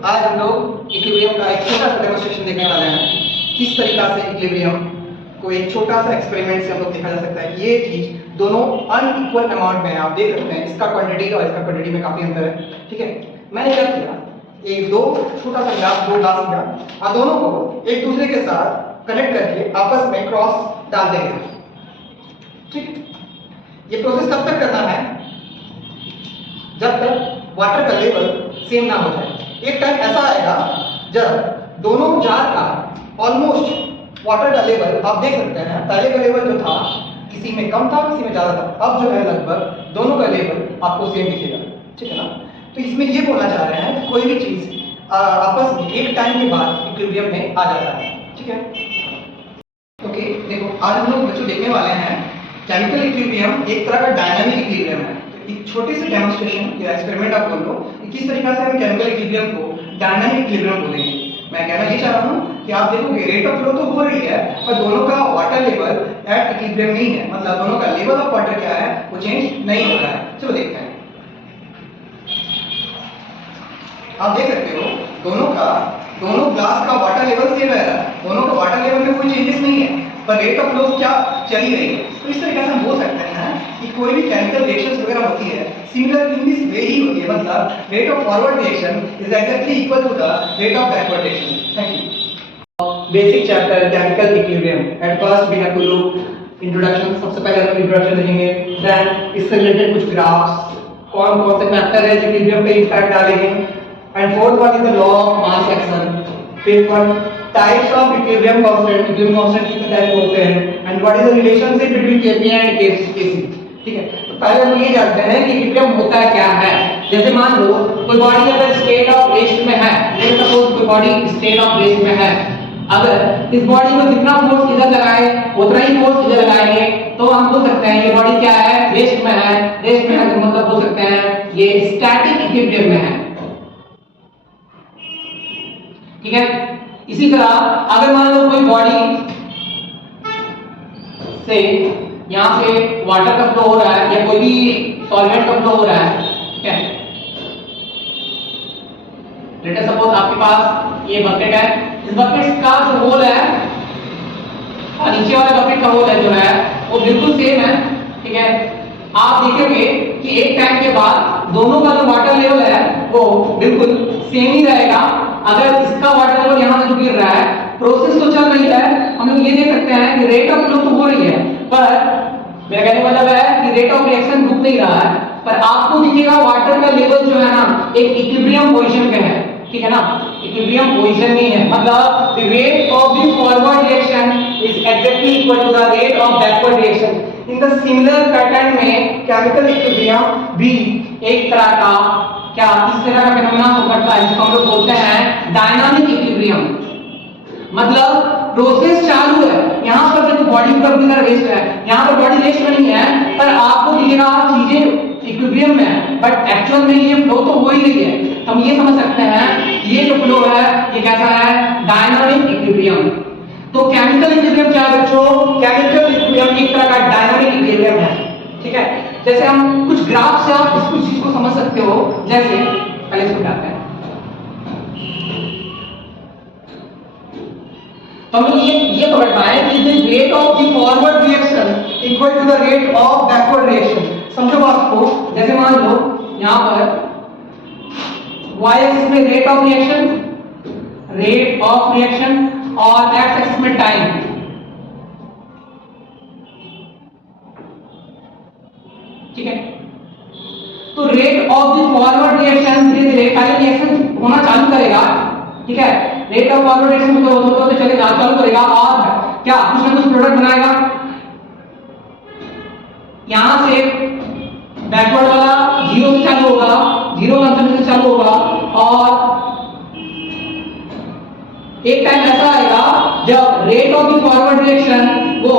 आज हम लोग इक्विलिब्रियम का एक छोटा सा डेमोंस्ट्रेशन देखने वाले हैं। किस तरीका से इक्विलिब्रियम को एक छोटा सा एक्सपेरिमेंट से हम लोग देखा जा सकता है। ये चीज दोनों अनइक्वल अमाउंट में है, आप देख सकते हैं इसका क्वांटिटी और इसका क्वांटिटी में काफी अंतर है। ठीक है, मैंने क्या किया, एक दो छोटा सा ग्लास, दो ग्लास लिया और दोनों को एक दूसरे के साथ कनेक्ट करके आपस में क्रॉस डाल देंगे। ठीक, ये प्रोसेस कब तक करना है, जब तक वाटर का लेवल सेम ना हो जाए। एक टाइम ऐसा आएगा जब दोनों जार का ऑलमोस्ट वाटर का लेवल, आप देख सकते हैं पहले का लेवल जो था किसी में कम था किसी में ज्यादा था, अब जो है लगभग दोनों का लेवल आपको सेम दिखेगा। ठीक है ना, तो इसमें ये बोलना चाह रहे हैं कि कोई भी चीज आपस में एक टाइम के बाद इक्विलिब्रियम में आ जाता है। ठीक है, ओके, देखो आज हम लोग बच्चों देखने वाले हैं केमिकल इक्विलिब्रियम एक तरह का डायनामिक इक्विलिब्रियम है। तो एक छोटे से डेमोंस्ट्रेशन या एक्सपेरिमेंट आप बोल लो कि किस तरीका से हम केमिकल इक्विलिब्रियम को डायनामिक इक्विलिब्रियम बोलेंगे। मैं कहना ये चाह रहा हूँ कि आप देखोगे रेट ऑफ फ्लो तो हो रही है पर दोनों का वाटर लेवल एट इक्विलिब्रियम नहीं है, मतलब दोनों का लेवल ऑफ वाटर क्या है वो चेंज नहीं हो रहा है। चलो देखते हैं। आप देख सकते हो दोनों ग्लास का वाटर लेवल सेम रह रहा है, दोनों का वाटर लेवल में कोई चेंजेस नहीं है पर रेट ऑफ फ्लो क्या चली रही है। तो इस तरीके से हम बोल सकते हैं कि कोई भी केमिकल रिएक्शंस वगैरह होती है सिमिलर इन दिस वे ही होती है, मतलब rate of forward reaction is exactly equal to the rate of backward reaction. Thank you. Basic chapter chemical equilibrium. At first we have to look introduction. सबसे पहले हम introduction देखेंगे, then इससे related कुछ graphs, कौन कौन से फैक्टर है जो इक्विलिब्रियम पे इफेक्ट डालेंगे, and fourth one is the law of mass action. Fifth one types of equilibrium constant, equilibrium constant कितने टाइप होते हैं, and what is the relationship between Kp and Kc। ठीक है, तो पहले हम ये जानते हैं कि इक्विलिब्रियम होता क्या है। जैसे मान लो कोई बॉडी अगर स्टेट ऑफ रेस्ट में है, लेट्स सपोज कोई बॉडी स्टेट ऑफ रेस्ट में है, अगर इस बॉडी को जितना फोर्स इधर लगाए उतना ही फोर्स इधर लगाएंगे तो हम बोल सकते हैं ये बॉडी क्या है, रेस्ट में है। रेस्ट में है तो मतलब बोल सकते हैं ये स्टैटिक इक्विलिब्रियम में है। ठीक है, इसी तरह अगर मान लो कोई बॉडी से यहां से वाटर का फ्लो हो रहा है या कोई भी सॉल्वेंट का फ्लो हो रहा है, ठीक है, लेट सपोज आपके पास ये बकेट है, इस बकेट का जो होल है और नीचे वाला बकेट का होल है जो है वो बिल्कुल सेम है। ठीक है, आप देखेंगे कि एक टाइम के बाद दोनों का जो वाटर लेवल है वो बिल्कुल सेम ही रहेगा। अगर इसका वाटर लेवल यहाँ से जो गिर रहा है, प्रोसेस तो चल रही है, हम लोग ये देख सकते हैं कि रेट ऑफ फ्लो तो हो रही है पर मेरा कहने का मतलब है कि रेट ऑफ रिएक्शन रुक नहीं रहा है, पर आपको दिखेगा वाटर का लेवल जो है ना एक इक्विलिब्रियम पोजीशन में है। ठीक है ना, इक्विलिब्रियम पोजीशन नहीं है, मतलब the rate of the forward reaction is exactly equal to the rate of backward reaction. In the similar pattern में केमिकल इक्विलिब्रियम भी एक तरह का क्या इस तरह का फिनोमेना हो करता है जिसको हम लोग बोलते हैं डायनामिक इक्विलिब्रियम। मतलब प्रोसेस चालू है, यहाँ पर देखो बॉडी पर भी रेस्ट है, यहाँ पर बॉडी रेस्ट में नहीं है पर आपको दिखेगा चीजें इक्विलिब्रियम में है, बट एक्चुअल में ये फ्लो तो हो ही रही है। हम ये समझ सकते हैं ये जो फ्लो है ये कैसा है, डायनामिक इक्विलिब्रियम। तो केमिकल इक्विलिब्रियम क्या है बच्चों, केमिकल इक्विलिब्रियम एक तरह का डायनामिक इक्विलिब्रियम है। ठीक है, जैसे हम कुछ ग्राफ से आप इस चीज को समझ सकते हो। जैसे पहले इसको उठाते हैं, तो हम ये पकड़ पाए कि the rate of the forward reaction equal to the rate of backward reaction. समझो बात को, जैसे मान लो यहां पर y एक्सिस में रेट ऑफ रिएक्शन और x एक्सिस में टाइम। ठीक है, तो rate of the forward reaction धीरे धीरे पहले रिएक्शन होना चालू करेगा। ठीक है, रेट ऑफ फॉरवर्ड रिएक्शन तो चलेगा, चालू करेगा और क्या कुछ ना कुछ प्रोडक्ट बनाएगा। यहां से बैकवर्ड वाला जीरो से चालू होगा, जीरो कंसेंट से चालू होगा और एक टाइम ऐसा आएगा जब rate of the forward reaction वो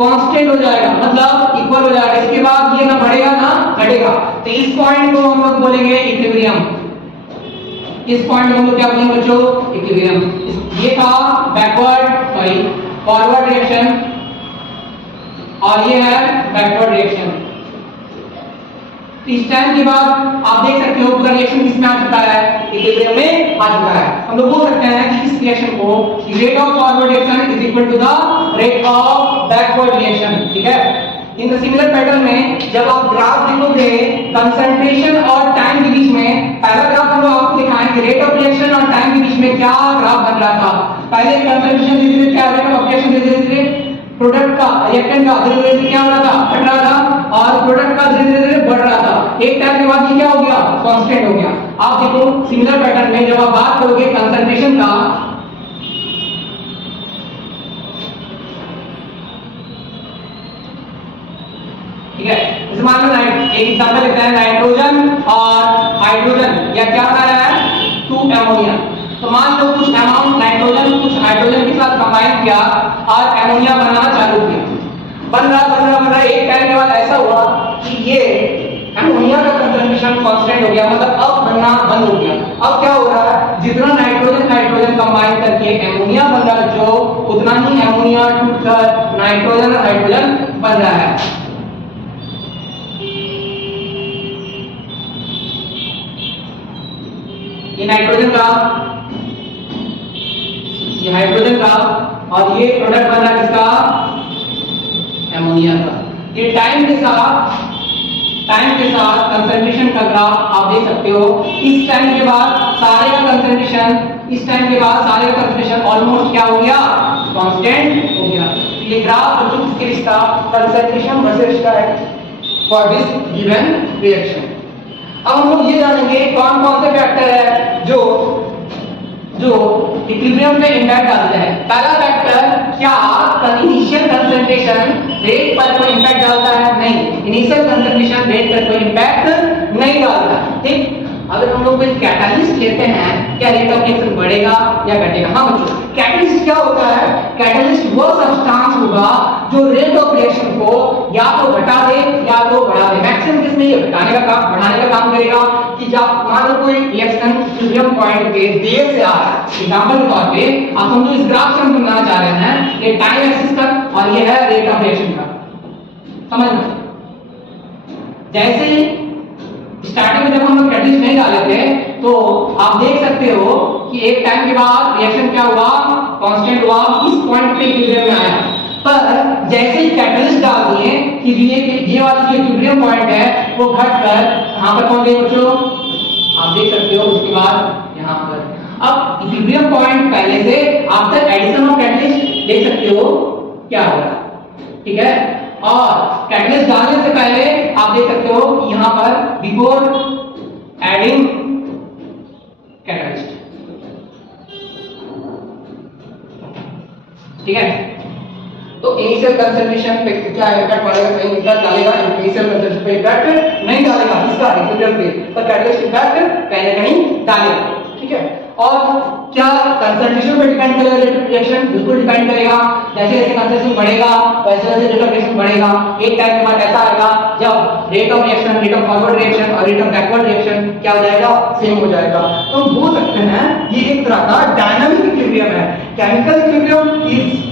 कांस्टेंट हो जाएगा, मतलब इक्वल हो जाएगा। इसके बाद ये ना बढ़ेगा ना घटेगा, तो इस पॉइंट को हम लोग बोलेंगे इक्विलिब्रियम। इस पॉइंट को हम लोग क्या बोलेंगे बच्चों, इक्विलिब्रियम। ये था फॉरवर्ड रिएक्शन और ये है बैकवर्ड रिएक्शन। इस टाइम के बाद आप देख सकते हो पूरा रिएक्शन किसमें आ चुका है, इक्विलिब्रियम में आ चुका है। हम लोग बोल सकते हैं कि इस रिएक्शन को rate of forward reaction is equal to the rate of backward reaction, ठीक है। इन द सिमिलर पैटर्न में जब आप ग्राफ लिखोगे कंसंट्रेशन और टाइम के बीच में, पहला ग्राफ हम आपको दिखाएं कि रेट ऑफ रिएक्शन और टाइम के बीच में क्या ग्राफ बन रहा था। पहले कंसंट्रेशन धीरे-धीरे क्या रेट ऑफ रिएक्शन धीरे-धीरे प्रोडक्ट का रिएक्टेंट का धीरे-धीरे क्या हो रहा था, घट रहा था और प्रोडक्ट का धीरे-धीरे बढ़ रहा था। एक टाइम के बाद ये क्या हो गया, कांस्टेंट हो गया। आप देखो सिमिलर पैटर्न में जब आप बात करोगे कंसंट्रेशन का, ठीक है, जैसे मान लो एक एग्जांपल लेते हैं नाइट्रोजन और हाइड्रोजन, या क्या बना रहा है 2 अमोनिया। तो मान लो कुछ अमाउंट नाइट्रोजन कुछ हाइड्रोजन के साथ कंबाइन किया और अमोनिया बनाना चालू किया, बन रहा एक टाइम के बाद ऐसा हुआ कि ये अमोनिया का कंसंट्रेशन कांस्टेंट हो गया, मतलब अब बनना बंद हो गया। अब क्या हो रहा है, जितना नाइट्रोजन हाइड्रोजन कंबाइन करके अमोनिया बन रहा है, जो उतना ही अमोनिया टूटकर नाइट्रोजन और हाइड्रोजन बन रहा है। ये नाइट्रोजन का, ये हाइड्रोजन का, और ये प्रोडक्ट बन रहा है किसका, अमोनिया का। ये टाइम के साथ कंसंट्रेशन का ग्राफ आप देख सकते हो। इस टाइम के बाद सारे का कंसंट्रेशन ऑलमोस्ट क्या हो गया, कांस्टेंट हो गया। ये ग्राफ जो किसके रिश्ता, concentration versus time for this given reaction. अब हम लोग ये जानेंगे कौन कौन से फैक्टर है जो इक्विलिब्रियम में इंपैक्ट डालते हैं। पहला फैक्टर, क्या इनिशियल कंसंट्रेशन रेट पर कोई इंपैक्ट डालता है? नहीं, इनिशियल कंसंट्रेशन रेट पर कोई इंपैक्ट नहीं डालता, ठीक। अगर हम लोग कोई कैटलिस्ट लेते हैं, क्या रेट ऑफ रिएक्शन बढ़ेगा या घटेगा? हाँ बच्चों, कैटलिस्ट क्या होता है, कैटलिस्ट वो सब्सटेंस होगा जो रेट ऑफ रिएक्शन को या तो घटा दे या तो बढ़ा दे। मैक्सिमम केस में ये घटाने का काम, बढ़ाने का काम करेगा। कि जब मान लो कोई रिएक्शन इक्विलिब्रियम पॉइंट पे देर से आ रहा है, एग्जांपल के तौर पे आप समझो इस ग्राफ से हम समझाना चाह रहे हैं, ये टाइम एक्सिस का और ये है रेट ऑफ रिएक्शन का, समझना। जैसे स्टार्टिंग में जब हम लोग कैटलिस्ट नहीं डाले थे, तो आप देख सकते हो कि एक टाइम के बाद रिएक्शन क्या हुआ, कांस्टेंट हुआ, इस पॉइंट पे इक्विलिब्रियम में आया। पर जैसे ही कैटलिस्ट डाल दिए कि ये वाला जो इक्विलिब्रियम पॉइंट है वो घटकर यहां पर पहुंच गए बच्चों, आप देख सकते हो। उसके बाद यहां पर अब इक्विलिब्रियम पॉइंट पहले से आफ्टर एडिशन ऑफ कैटलिस्ट देख सकते हो क्या होगा, ठीक है। और कैटलिस्ट डालने से पहले आप देख सकते हो कि यहां पर बिफोर एडिंग कैटलिस्ट, ठीक है। तो इनिशियल कंसंट्रेशन पे क्या इफेक्ट पड़ेगा, कहीं इफेक्ट डालेगा, इनिशियल कंसंट्रेशन पे इफेक्ट नहीं डालेगा, इसका इक्विलिब्रियम पे, पर कैटलिस्ट इफेक्ट कहीं ना कहीं डालेगा, ठीक है। और क्या कंसंट्रेशन पे डिपेंड करेगा रेट ऑफ रिएक्शन? बिल्कुल डिपेंड करेगा। जैसे जैसे कंसंट्रेशन बढ़ेगा वैसे वैसे रेट ऑफ रिएक्शन बढ़ेगा। एक टाइम के बाद ऐसा आएगा जब rate of reaction, rate of forward reaction और रेट ऑफ बैकवर्ड रिएक्शन क्या हो जाएगा, सेम हो जाएगा। तो हम बोल सकते हैं ये एक तरह का डायनामिक इक्विलिब्रियम है। Chemical equilibrium is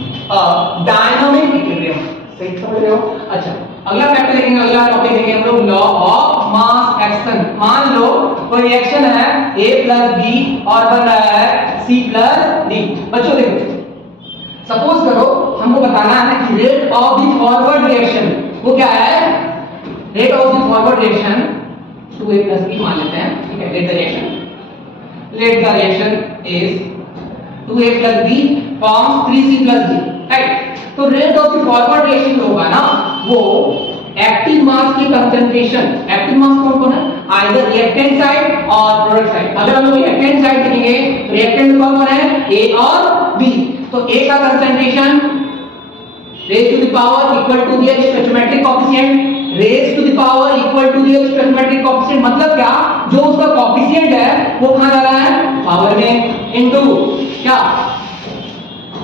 dynamic equilibrium, सही समझ रहे हो? अच्छा, अगला फैक्टर देखेंगे, अगला टॉपिक देखेंगे हम लोग, लॉ ऑफ मास एक्शन। मान लो कोई रिएक्शन है A + B और बन रहा है C + D। बच्चों देखो, सपोज करो हमको बताना है कि rate of the forward reaction वो क्या है, rate of the forward reaction 2A + B मान लेते हैं, ठीक है। Let the reaction is 2A + B forms 3C + D, right. तो rate of the forward reaction होगा ना, वो एक्टिव मास की कंसंट्रेशन, एक्टिव मास कौन कौन है, आइदर रिएक्टेंट साइड और प्रोडक्ट साइड। अगर हम लोग रिएक्टेंट साइड देखेंगे, रिएक्टेंट कौन कौन है, A और B। तो A का concentration raise to the power equal to the stoichiometric coefficient, raise to the power equal to the stoichiometric coefficient, मतलब क्या, जो उसका कोएफिशिएंट है वो कहां जा रहा है, पावर में, इनटू क्या,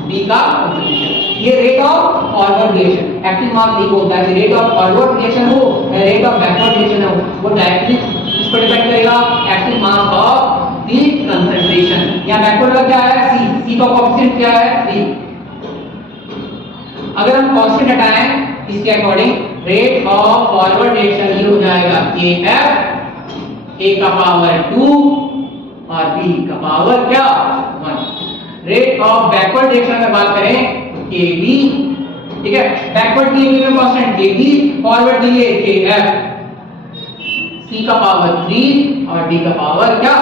B का कंसंट्रेशन। ये rate of forward reaction, active mass नहीं बोलता है, रेट ऑफ फॉरवर्ड रिएक्शन हो या रेट ऑफ बैकवर्ड रिएक्शन हो, वो डायरेक्टली किस पर डिपेंड करेगा, active mass of the concentration. या बैकवर्ड का क्या है, C का कोएफिशिएंट क्या है, 3। अगर हम कांस्टेंट हटाएं इसके according, rate of forward reaction ये हो जाएगा AF, A का पावर 2 और बी का पावर क्या 1। रेट ऑफ बैकवर्ड डायरेक्शन में बात करें के बी, ठीक है, बैकवर्ड के लिए कांस्टेंट के बी, फॉरवर्ड के लिए के एफ, सी का पावर 3 और डी का पावर क्या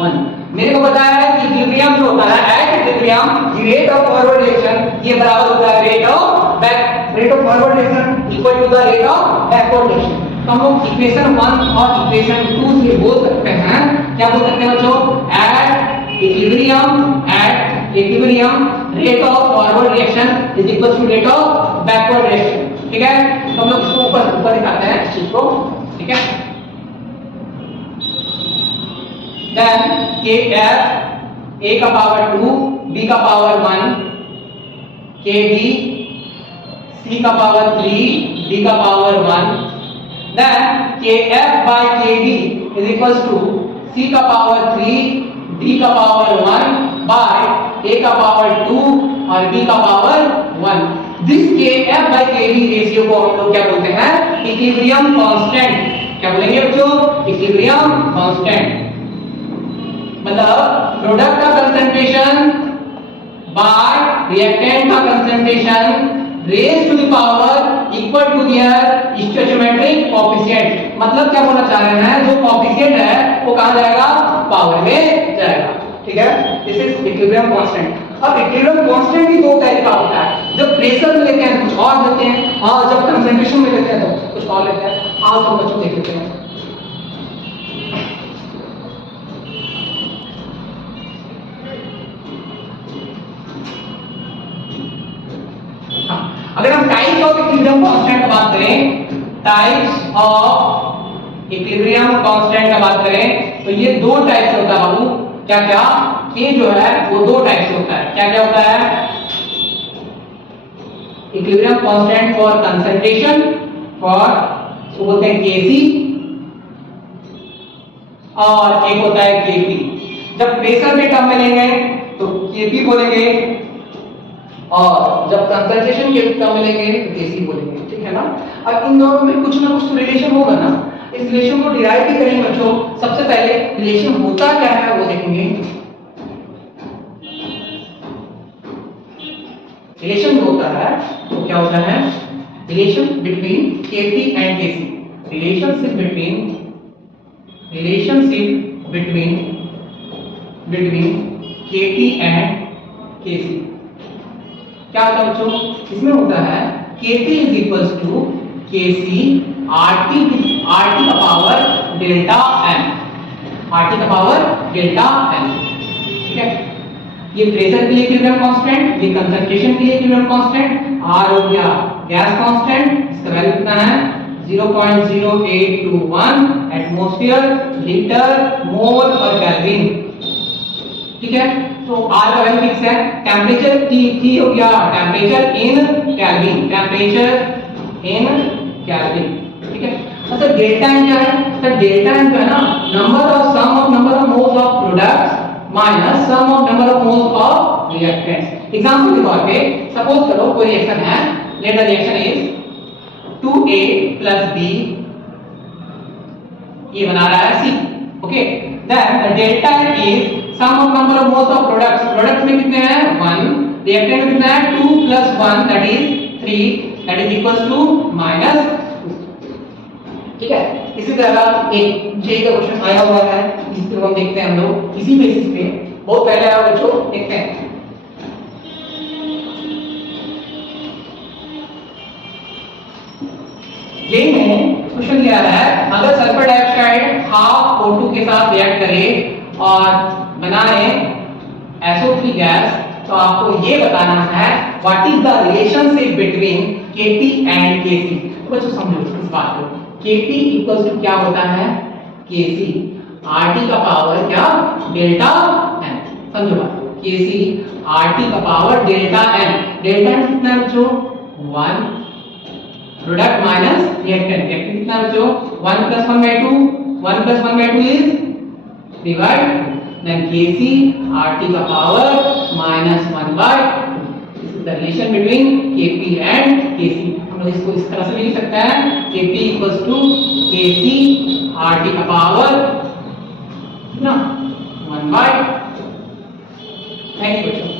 1। मेरे को बताया है कि इक्विलिब्रियम जो होता है at equilibrium rate of forward direction ये बराबर होता है rate of forward direction equal to the rate of backward direction. तो हम लोग इक्वेशन 1 और इक्वेशन 2 से बोल सकते हैं, क्या बोल सकते हैं बच्चों, at equilibrium rate of forward direction is equal to rate of backward direction, ठीक है। तो हम लोग इसको ऊपर दिखाते हैं इस चीज को, ठीक है। देन के एफ ए का पावर 2 बी का पावर 1 के बी सी का पावर 3 डी का power 1, then kf by kb is equals to c का पावर 3 d का पावर 1 by a का पावर 2 और b का power 1। This kf by kb ratio को हम लोग क्या बोलते हैं, इक्विलिब्रियम कांस्टेंट। क्या बोलेंगे बच्चों, इक्विलिब्रियम कांस्टेंट। मतलब प्रोडक्ट का कंसंट्रेशन बाय रिएक्टेंट का concentration raise to the power equal to their stoichiometric coefficient. मतलब क्या बोलना चाह रहे हैं, जो कोएफिशिएंट है वो कहां जाएगा, पावर में जाएगा, ठीक है। This is equilibrium constant. अब इक्विलिब्रियम कांस्टेंट भी दो टाइप का होता है, जब प्रेशर में लेते हैं कुछ और लेते हैं और जब कंसंट्रेशन में लेते हैं तो कुछ और लेते हैं। आओ तो बच्चों देख लेते हैं। अगर हम टाइप्स ऑफ इक्विलिब्रियम कांस्टेंट की बात करें, टाइप्स ऑफ इक्विलिब्रियम कांस्टेंट की बात करें तो ये दो टाइप से होता है बाबू। क्या क्या, ये जो है वो दो टाइप से होता है। क्या क्या होता है, equilibrium constant for concentration for उसको बोलते हैं केसी, और एक होता है केपी। जब प्रेशर के टर्म में लेंगे तो केपी बोलेंगे और जब कंसंट्रेशन के टर्म में लेंगे तो केसी बोलेंगे, ठीक है ना। अब इन दोनों में कुछ ना कुछ रिलेशन होगा ना, इस रिलेशन को डिराइव भी करेंगे बच्चों। सबसे पहले रिलेशन होता क्या है वो देखेंगे। रिलेशन होता है तो क्या होता है, relation between KP and KC, relationship between KP and KC. क्या होता है बच्चों, इसमें होता है Kp is equals to Kc RT का पावर डेल्टा m, RT का पावर डेल्टा m, ठीक है। ये प्रेशर के लिए इक्विलिब्रियम कांस्टेंट, ये कंसंट्रेशन के लिए इक्विलिब्रियम कांस्टेंट, R हो गया गैस कांस्टेंट, इसका वैल्यू कितना है 0.0821 एटमॉस्फेयर, लीटर, मोल और केल्विन, ठीक है। तो R का वैल्यू फिक्स है। टेंपरेचर T हो गया टेंपरेचर इन केल्विन, ठीक है। अच्छा डेल्टा एन क्या है, तो डेल्टा एन जो है ना, sum of number of moles of products minus sum of number of moles of reactants. Example के तौर पे सपोज करो कोई रिएक्शन है, let the reaction is 2A + B, ये बना रहा है C, okay. Then the delta n is sum of number of moles of products में कितने हैं 1, रिएक्टेंट में कितना है 2 + 1 that is 3, that is equals to -2, ठीक है। इसी तरह एक जेई का क्वेश्चन आया हुआ है, इसको हम देखते हैं हम लोग इसी बेसिस पे, बहुत पहले आया बच्चों, देखते हैं। जेई में क्वेश्चन दिया है, अगर सल्फर डाइऑक्साइड हाफ O2 के साथ रिएक्ट करे और बनाए SO3 गैस, तो आपको ये बताना है what is the relationship between Kp and Kc। तो बच्चों समझो इस बात को, Kp इक्वल्स टू क्या होता है Kc RT का पावर क्या डेल्टा n, समझो बात, Kc RT का power delta n, delta n कितना है बच्चों 1, प्रोडक्ट माइनस रिएक्टेंट, रिएक्टेंट कितना है बच्चों 1 + 1/2, 1 + 1/2 is divide, then Kc RT का power -1/2। This is the relation between Kp and Kc। हम लोग इसको इस तरह से भी लिख सकते हैं, Kp = Kc RT का पावर कितना 1 बाय। थैंक यू बच्चों।